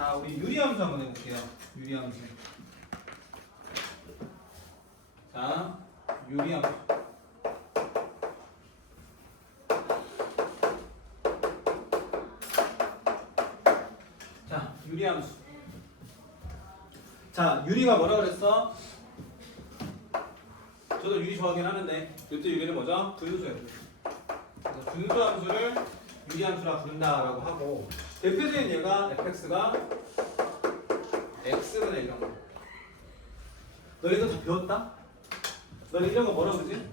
자, 우리 유리함수 한번 해볼게요. 유리함수. 자, 유리함수. 자, 유리함수. 자, 유리가 뭐라 그랬어? 저도 유리 좋아하긴 하는데 이때 유리는 뭐죠? 분수예요. 그래서 분수함수를 유리함수라 부른다라고 하고 대표적인 예가 fx가 x분의 이런 거. 너 이거 다 배웠다? 너 이런 거 뭐라 그러지?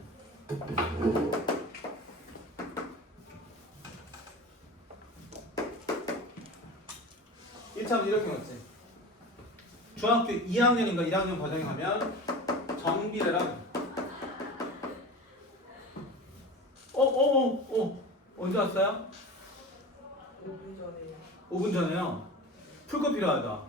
일차는 이렇게 왔지. 중학교 2학년인가 1학년 과정에 가면 정비례라고. 언제 왔어요? 5분 전에요. 5분 전에요. 풀 거 필요하다.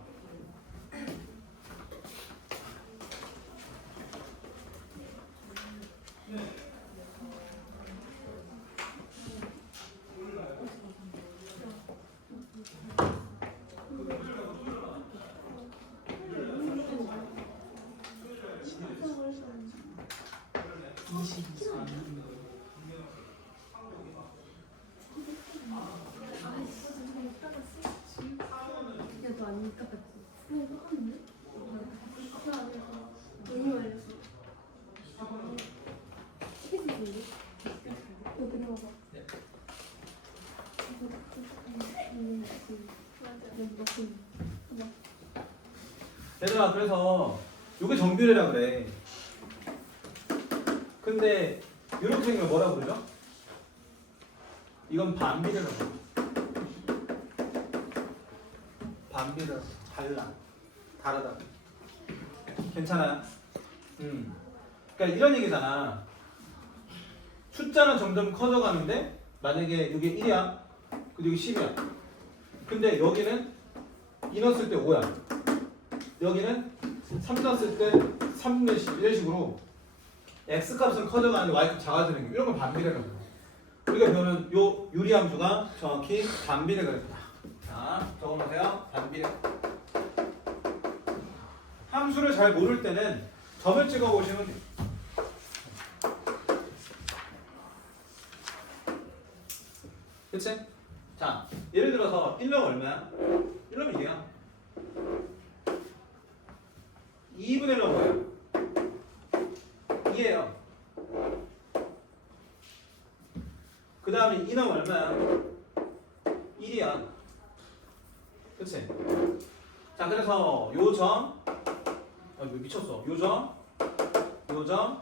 얘들아, 그래서 요게 정비례라 그래. 근데 이렇게 생기면 뭐라 그러죠? 이건 반비례라고. 반비례라고. 다르다. 괜찮아요? 그러니까 이런 얘기잖아. 숫자는 점점 커져가는데 만약에 이게 1이야. 그리고 여기 10이야. 근데 여기는 2 넣었을 때 5야. 여기는 3 넣었을 때 3분의 10 이런 식으로 x값은 커져가는데 y값 작아지는 게 이런 건 반비례라고 해요. 우리가 배우는 요 유리함수가 정확히 반비례가 있다. 자, 적어놓으세요. 반비례. 함수를 잘 모를 때는 점을 찍어 보시면 돼요. 그치? 자, 예를 들어서 1놈 얼마야? 1놈이 이게야. 2분의 1은 뭐예요? 2예요. 그 다음에 2놈 얼마야? 1이야. 그치? 자, 그래서 요 점, 미쳤어. 요 점, 요 점,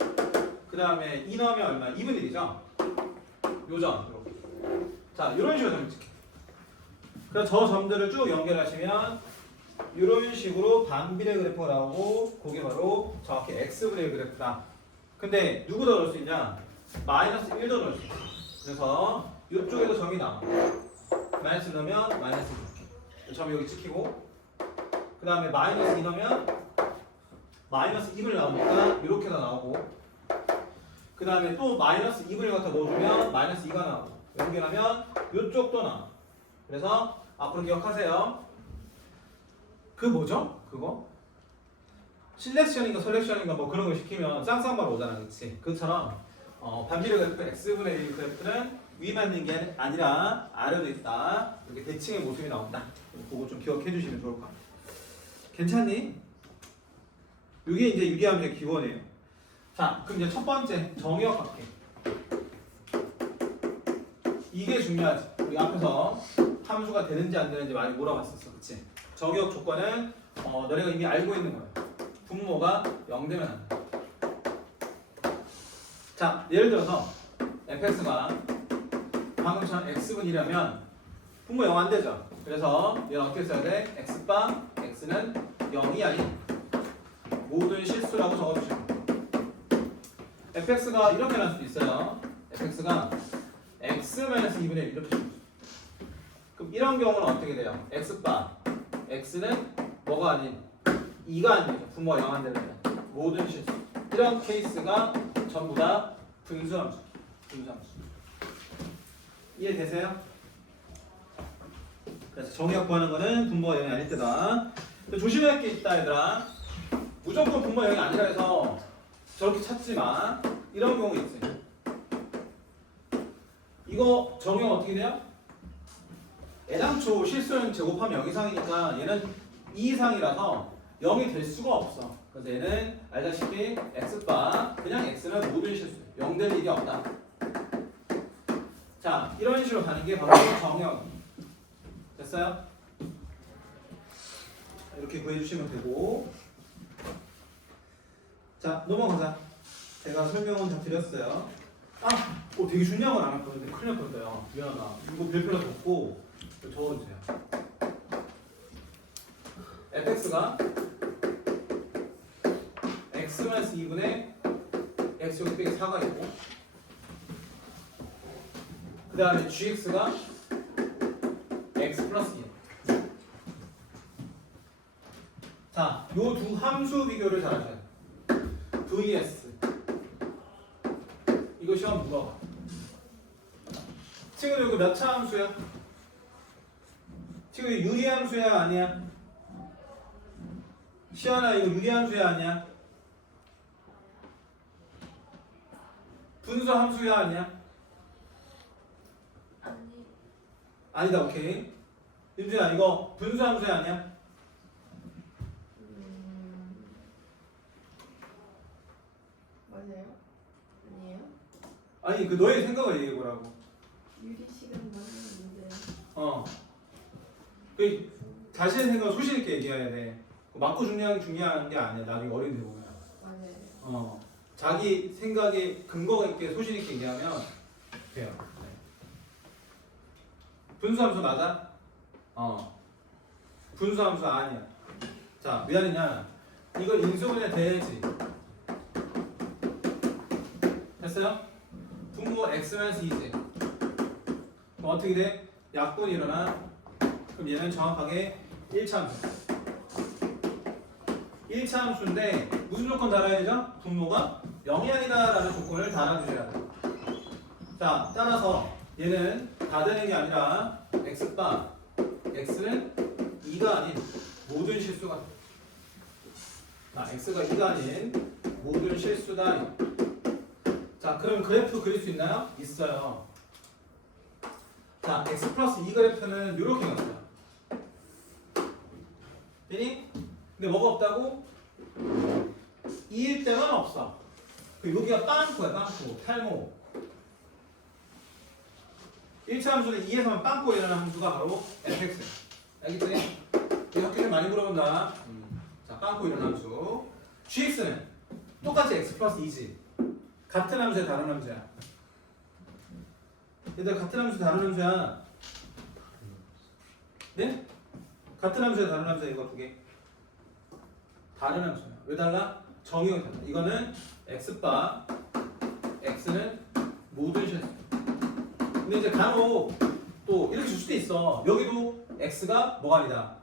그 다음에 2 넣으면 얼마야? 2분의 1이죠? 요 점, 이렇게. 자, 이런 식으로 점을 찍게. 그래서 저 점들을 쭉 연결하시면 이런 식으로 반비례 그래프가 나오고 그게 바로 정확히 x분의 그래프다. 근데 누구 더 넣을 수 있냐? 마이너스 1도 넣을 수 있어. 그래서 이쪽에도 점이 나와. 마이너스 넣으면 마이너스 2. 점이 여기 찍히고 그 다음에 마이너스 2 넣으면 마이너스 2분의 나오니까 이렇게 다 나오고 그 다음에 또 마이너스 2분의 갖다 넣어주면 마이너스 2가 나오고 연결하면 이쪽도 나와. 그래서 앞으로 기억하세요. 그 뭐죠? 그거? 실렉션인가 설렉션인가 뭐 그런 거 시키면 쌍쌍바로 오잖아. 그치? 그것처럼 반비례 그래프 x분의 1 그래프는 위만 있는 게 아니라 아래도 있다. 이렇게 대칭의 모습이 나온다. 그거 좀 기억해 주시면 좋을 것 같아요. 괜찮니? 이게 이제 유리함수의 기본이에요. 자, 그럼 이제 첫 번째 정의역 할게. 이게 중요하지. 우리 앞에서 함수가 되는지 안 되는지 많이 물어봤었어. 그치? 정의역 조건은 너네가 이미 알고 있는 거야. 분모가 0 되면 안 돼. 자, 예를 들어서 fx가 방금처럼 x분이라면 분모 0 안 되죠. 그래서 얘는 어떻게 써야 돼? x바 x는 0이 아닌 모든 실수라고 적어주시면 돼요. fx가 이렇게 날 수도 있어요. fx가 x-2분의 1 이렇게 적어주세요. 그럼 이런 경우는 어떻게 돼요? x바 x는 뭐가 아닌 2가 아니죠. 분모가 0 안 되면 모든 실수. 이런 케이스가 전부 다 분수함수. 분수함수. 이해되세요? 그래서 정의역 구하는 거는 분모가 0이 아닐 때다. 근데 조심할 게 있다 얘들아. 무조건 분모가 0이 아니라 해서 저렇게 찾지만 이런 경우 있지. 이거 정의역 어떻게 돼요? 애당초 실수는 제곱하면 0 이상이니까 얘는 2 이상이라서 0이 될 수가 없어. 그래서 얘는 알다시피 x바 그냥 x는 모든 실수 0 될 일이 없다. 자 이런 식으로 가는 게 바로 정의역. 됐어요? 이렇게 구해주시면 되고. 자 넘어가자. 제가 설명은 다 드렸어요. 되게 중요한 건 안 할 뻔했는데 큰일 날 뻔했다. 미안하다. 이거 별표로 덮고 적어주세요. fx가 x-2분의 x 여기 빼기 4가 있고, 그 다음에 gx가 x 플러스 2. 자, 요 두 함수 비교를 잘 하셔야 돼요. vs 이거 시험 물어봐. 친구들 이거 몇 차 함수야? 친구들 유리함수야 아니야? 시연아 이거 유리함수야 아니야? 분수 함수야 아니야? 아니. 아니다. 오케이. 윤준아 이거 분수 함수야 아니야? 맞아요? 아니에요? 아니 그 너의 생각을 얘기해보라고. 유리식은 맞는데. 그 자신의 생각을 소신 있게 얘기해야 돼. 맞고 중요한 게 아니야. 나중에 어른이 되보면. 맞아요. 자기 생각에 근거 있게 소신 있게 얘기하면 돼요. 네. 분수함수 맞아? 분수함수 아니야. 자, 왜 아니냐? 이걸 인수분해 돼야지. 됐어요? 분모 x-2지. 그럼 어떻게 돼? 약분이 일어나. 그럼 얘는 정확하게 1차 함수. 1차 함수인데 무슨 조건 달아야 되죠? 분모가 0이 아니다 라는 조건을 달아주셔야 돼요. 자, 따라서 얘는 다 되는 게 아니라 x바 x는 2가 아닌 모든 실수가 돼. x가 2가 아닌 모든 실수다. 자, 그럼 그래프 그릴 수 있나요? 있어요. 자, x 플러스 2 그래프는 이렇게 나와요. 되니? 근데 뭐가 없다고? 2일 때만 없어. 그 여기가 빵꾸야, 빵꾸. 탈모. 1차 함수는 2에서만 빵꾸 일어나는 함수가 바로 fx. 알겠지? 이 학교에서 많이 물어본다. 자, 빵꾸 일어나는 함수. gx는 똑같이 x 플러스 2지. 같은 함수야, 다른 함수야? 얘들 같은 함수, 다른 함수야. 네? 같은 함수야, 다른 함수야, 이거 두 개. 다른 함수야. 왜 달라? 정의가 달라. 이거는 x바, x는 모든 실수. 근데 이제 간혹 또 이렇게 줄 수도 있어. 여기도 x가 뭐가 아니다.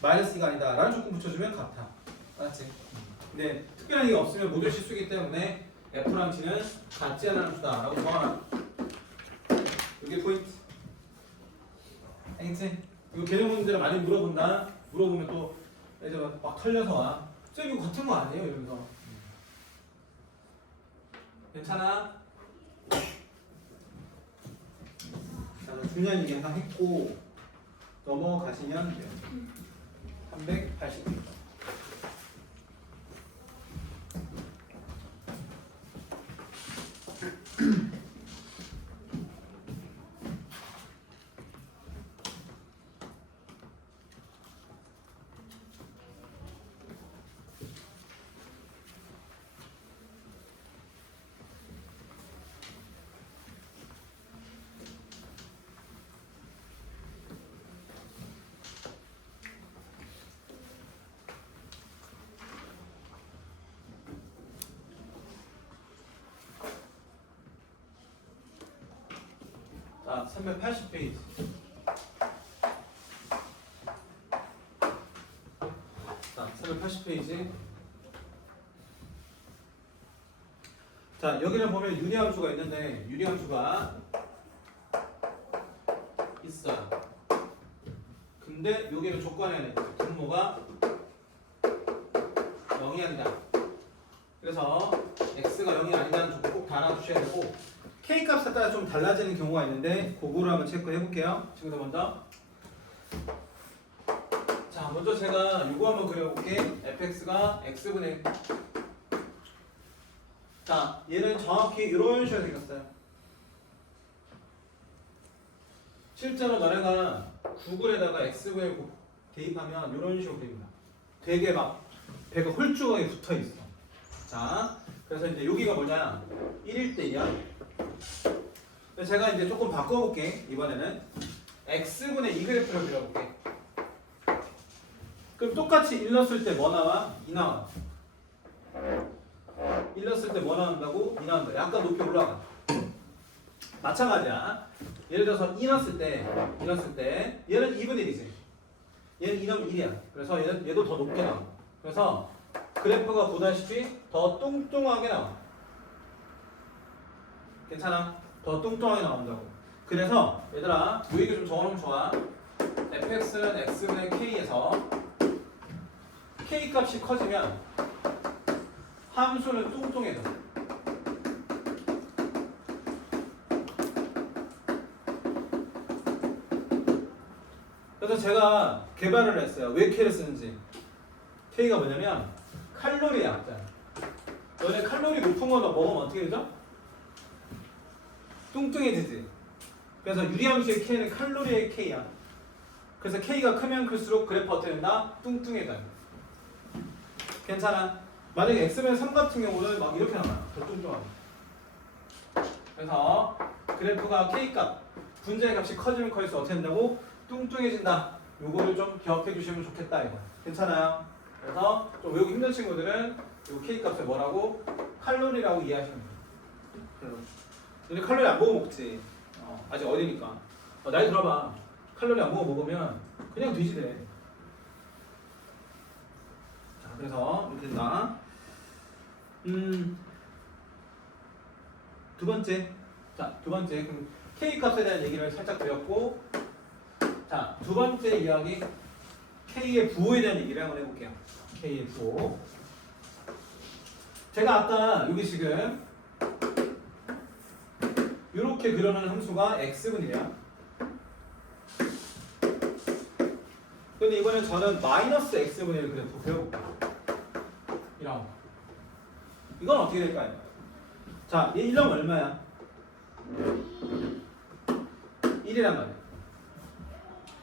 마이너스 2가 아니다. 라는 조건 붙여주면 같아. 알았지? 근데 특별한 게 없으면 모든 실수이기 때문에 f랑 g는 같지 않은 함수다. 라고 정하나. 이게 포인트. 알겠지? 이거 개념 문제를 많이 물어본다. 물어보면 또 애들 막 털려서 와. 쌤 이거 같은 거 아니에요? 이러면서. 괜찮아? 자, 중요한 얘기 하나 했고 넘어가시면 돼요. 380. 자, 380페이지. 자, 380페이지. 자, 여기는 보면 유리함수가 있는데 유리함수가 있어요. 근데 여기는 조건이 하나 있죠. 분모가 0이 아니다. 그래서 x가 0이 아니다는 조건 꼭 달아주셔야 되고 k 값에 따라 좀 달라지는 경우가 있는데 그거를 한번 체크해 볼게요. 지금부터 먼저 자 먼저 제가 이거 한번 그려볼게. fx가 x분의 자 얘는 정확히 이런 식으로 생겼어요. 실제로 너네가 구글에다가 x분의 대입하면 이런 식으로 됩니다. 되게 막 배가 홀쭉하게 붙어 있어. 자, 그래서 이제 여기가 뭐냐? 1일 때 2야. 제가 이제 조금 바꿔볼게. 이번에는 x분의 2 그래프를 그려볼게. 그럼 똑같이 1 넣었을 때 뭐 나와? 2 나와. 1 넣었을 때 뭐 나온다고? 2 나온다. 약간 높이 올라가. 마찬가지야. 예를 들어서 2 넣었을 때 얘는 2분의 1이지. 얘는 2 넣으면 1이야. 그래서 얘도 더 높게 나와. 그래서 그래프가 보다시피 더 뚱뚱하게 나와. 괜찮아? 더 뚱뚱하게 나온다고. 그래서 얘들아 요 얘기 좀 적어놓으면 좋아. fx는 x분의 k에서 k 값이 커지면 함수는 뚱뚱해져. 그래서 제가 개발을 했어요. 왜 k를 쓰는지. k가 뭐냐면 칼로리 약자야. 너네 칼로리 높은 거 먹으면 어떻게 되죠? 뚱뚱해지지. 그래서 유리함수의 k는 칼로리의 k야. 그래서 k가 크면 클수록 그래프 어떻게 된다? 뚱뚱해져요. 괜찮아? 만약에 x분의 3 같은 경우는 막 이렇게 나와요. 더 뚱뚱하게. 그래서 그래프가 k값, 분자의 값이 커지면 커질수록 어떻게 된다고? 뚱뚱해진다. 요거를 좀 기억해 주시면 좋겠다 이거. 괜찮아요? 그래서 좀 외우기 힘든 친구들은 요 k 값을 뭐라고? 칼로리라고 이해하시면 돼요. 너네 칼로리 안 보고 먹지. 아직 어리니까. 나이 들어봐. 칼로리 안 보고 먹으면 그냥 돼지돼. 자, 그래서 이렇게 된다. 두 번째. 자, 두 번째. 그럼 k 값에 대한 얘기를 살짝 드렸고, 자, 두 번째 이야기. k의 부호에 대한 얘기를 한번 해볼게요. k의 부호. 제가 아까 여기 지금 이렇게 그려놓은 함수가 x분이래요. 근데 이번에 저는 마이너스 x분의 1 그래프 배워볼게요. 이런 거. 이건 어떻게 될까요? 자, 얘 1은 얼마야? 1이란 말이야.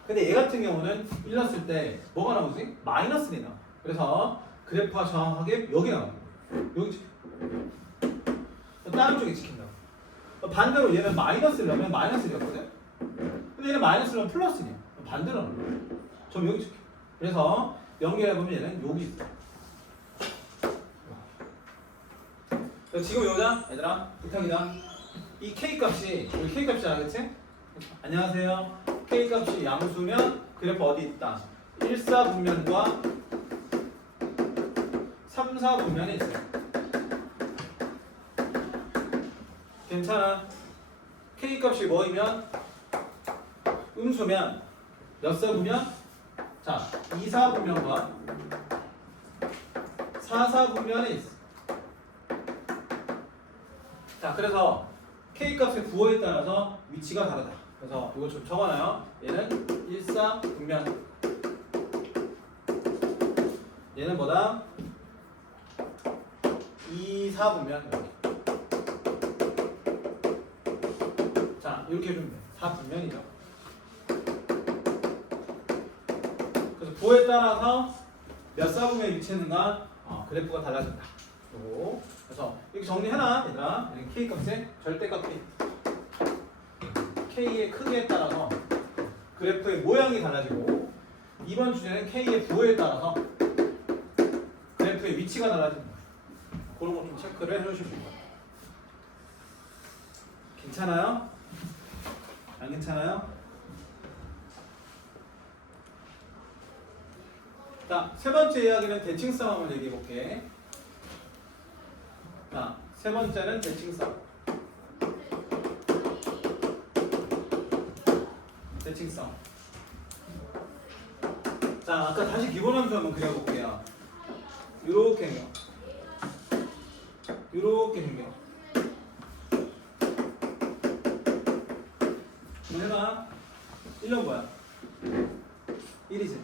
근데 얘 같은 경우는 1 넣었을 때 뭐가 나오지? 마이너스 1이 나와. 그래서 그래프가 정확하게 여기 나와. 여기 다른 쪽에 찍힌다고. 반대로 얘는 마이너스를 넣으면 마이너스 1이었거든? 근데 얘는 마이너스를 넣으면 플러스 1이야. 반대로 넣으면. 좀 여기 찍혀. 그래서 연결해보면 얘는 여기 있어. 지금 여자 얘들아 부탁이다. 이 k 값이 여기 k 값이잖아, 그치? 안녕하세요. k 값이 양수면 그래프 어디 있다? 1, 4 분면과 3, 4 분면에 있어요. 괜찮아. k 값이 뭐이면 음수면 몇 사 분면? 자, 2, 4 분면과 4, 4 분면에 있어. 자, 그래서 k 값의 부호에 따라서 위치가 다르다. 그래서 이거 좀 적어놔요. 얘는 1, 4 분면. 얘는 뭐다? 2, 4 분면. 자, 이렇게 해주면 돼. 4 분면이죠. 그래서 부호에 따라서 몇 사분면에 위치했는가 그래프가 달라진다. 요거. 그래서 이렇게 정리해놔 얘들아. k 값의 절대값 k. k의 크기에 따라서 그래프의 모양이 달라지고, 이번 주제는 k의 부호에 따라서 그래프의 위치가 달라진다. 그런 거 좀 체크를 해주시면 됩니다. 괜찮아요? 안 괜찮아요? 자, 세 번째 이야기는 대칭성 한번 얘기해 볼게. 자, 세 번째는 대칭성. 대칭성. 자, 아까 다시 기본 함수 한번 그려볼게요. 요렇게 생겨. 요렇게 생겨. 해봐. 1은 뭐야? 1이지.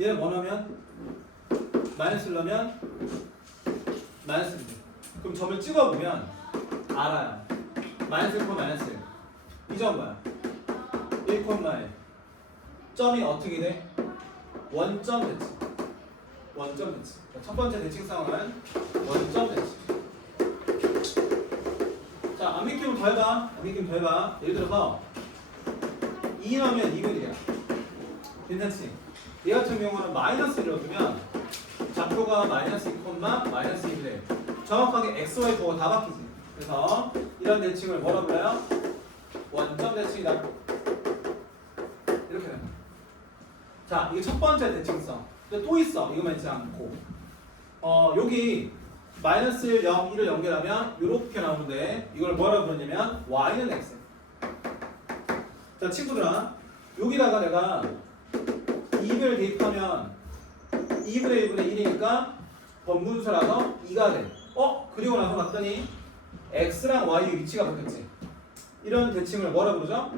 얘는 뭐 넣으면? 마이너스 넣으면? 마이너스 1. 그럼 점을 찍어보면 알아요. 마이너스 1, 마이너스 1. 이 점 뭐야? 1, 1. 점이 어떻게 돼? 원점 대칭. 원점 대칭. 첫 번째 대칭성은 원점 대칭. 자, 안 믿기면 더 해봐. 안 믿기면 더 해봐. 예를 들어서 2 넣으면 2분이야. 괜찮지? 얘 같은 경우는 마이너스 1을 넣으면 좌표가 마이너스 2, 마이너스 1에 정확하게 x, y, 도가 다 바뀌지. 그래서 이런 대칭을 뭐라 불러요? 원점 대칭이다. 이렇게 됩니다. 자, 이게 첫 번째 대칭성. 근데 또 있어. 이거만 있지 않고. 여기 마이너스 1, 0, 1을 연결하면 이렇게 나오는데 이걸 뭐라고 부르냐면 y는 x. 자, 친구들아, 여기다가 내가 2를 대입하면 2분의 1분의 1이니까 번분수라서 2가 돼. 그리고 나서 봤더니 x랑 y의 위치가 바뀌었지. 이런 대칭을 뭐라 부르죠?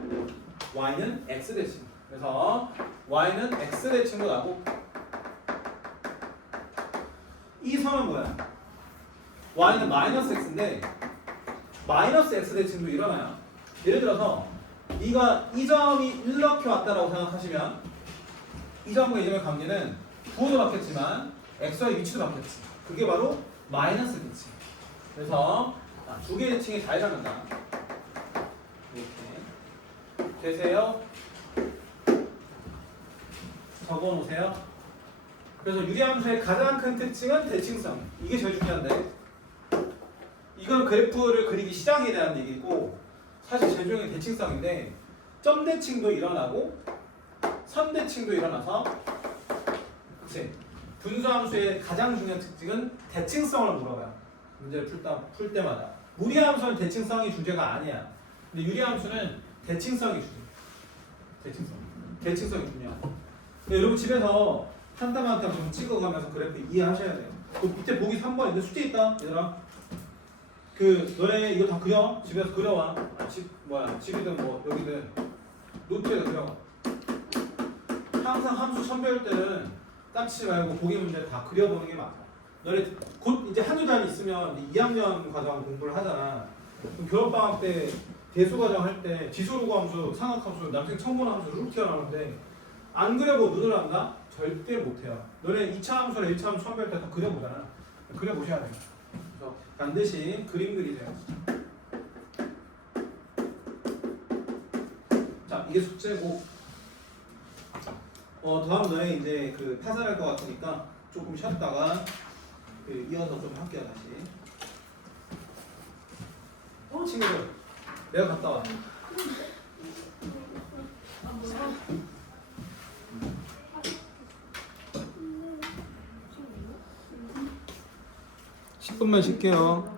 y는 x 대칭. 그래서 y는 x 대칭도 나고, 이 선은 뭐야? y는 마이너스 x인데 마이너스 x 대칭도 일어나요. 예를 들어서 네가 이 점이 이렇게 왔다라고 생각하시면 이 점과 이 점의 관계는 부호도 바뀌었지만 x의 위치도 바뀌었지. 그게 바로 마이너스 대칭. 그래서 두 개의 대칭이 잘 일어난다. 이렇게 되세요? 적어놓으세요. 그래서 유리함수의 가장 큰 특징은 대칭성. 이게 제일 중요한데, 이건 그래프를 그리기 시작에 대한 얘기고 사실 제일 중요한 게 대칭성인데, 점 대칭도 일어나고 선 대칭도 일어나서, 그치? 분수함수의 가장 중요한 특징은 대칭성을 물어봐요. 문제를 풀 때마다. 무리함수는 대칭성이 주제가 아니야. 근데 유리함수는 대칭성이 주제. 대칭성이 중요하다. 여러분 집에서 한 땀 한 땀 좀 찍어가면서 그래프 이해하셔야 돼요. 그 밑에 보기 3번 있는데 숙제 있다, 얘들아. 너네 이거 다 그려. 집에서 그려와. 집이든 뭐 여기든 노트에다 그려. 항상 함수 선배할 때는 땀치지 말고 보기 문제 다 그려보는 게 맞아. 너네 곧 이제 한두 달 있으면 2학년 과정 공부를 하잖아. 그럼 겨울방학 때 대수과정 할 때 지수루함수, 상학함수, 남생 청분함수 이렇게 튀어나오는데 안 그려보고 눈을 안다? 절대 못해요. 너네 2차 함수랑 1차 함수 선배할 때 다 그려보잖아. 그려보셔야 돼요. 그래서 반드시 그림 그리세요. 자, 이게 숙제고, 다음 너네 이제 파산할 것 같으니까 조금 쉬었다가 이어서 좀 할게요, 다시. 친구들, 내가 갔다 와. 10분만 쉴게요.